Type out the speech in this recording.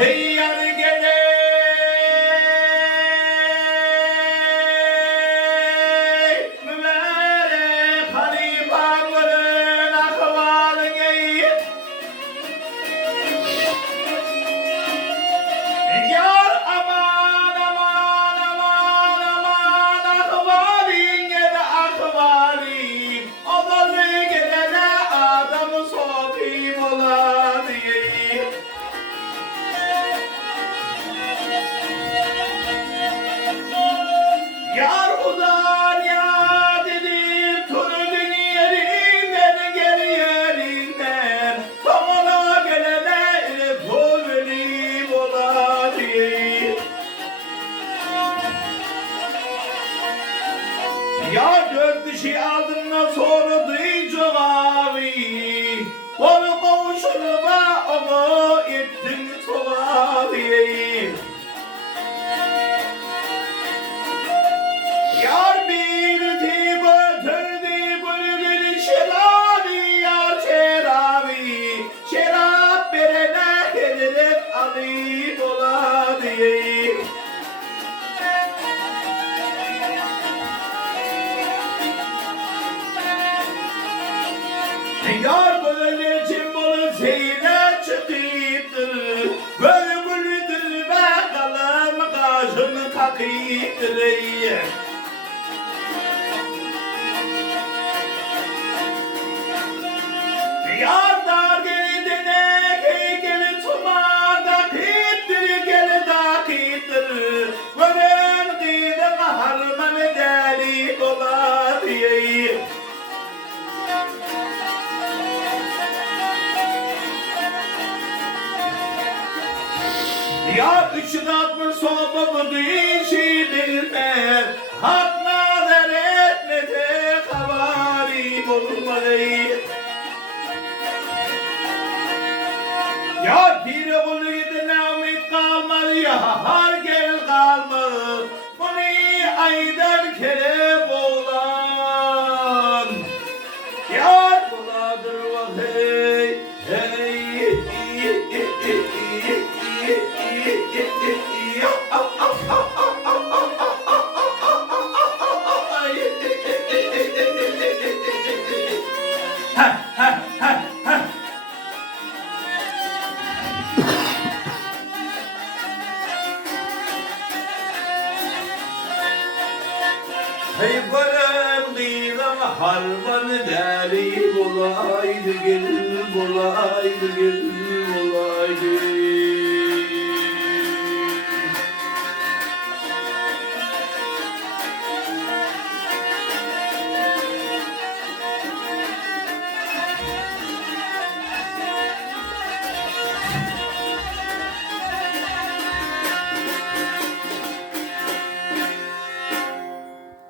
Hey yar gele mübarek halifaların ahvalını yar aman aman aman aman ahvalin gele ahvalin odalı gelene adam sokayım ola diye. Yar ulan ya dedim torunun yerinden gel yerinden tamana gelene tol benim ola diye. Ya dört dişi aldığından sonra duyacak abi onu kavuşurma onu ettin sola diye. Yar bir ti götürdü bülbül şerabi yar şerabi şerap verene hedef alayım ola diye. Yar böyle cimbalı seyine çıkıptır böyle bülbül ve kalem kaşını kakıptır. Yar gelidine geli tuma da kittir geli da kittir gören gidem harman deli ola diye. Yar 360 sohbamı değişi bilmez hak nazar etmedi havari olmalı. Ya bir oğluydu namit kalmadı ya har gel kalmadı bunu aydan kelep oğlan. Ya buladır vakit hey hey varım diyem harmanı deli bulaydı gel bulaydı gel bulaydı.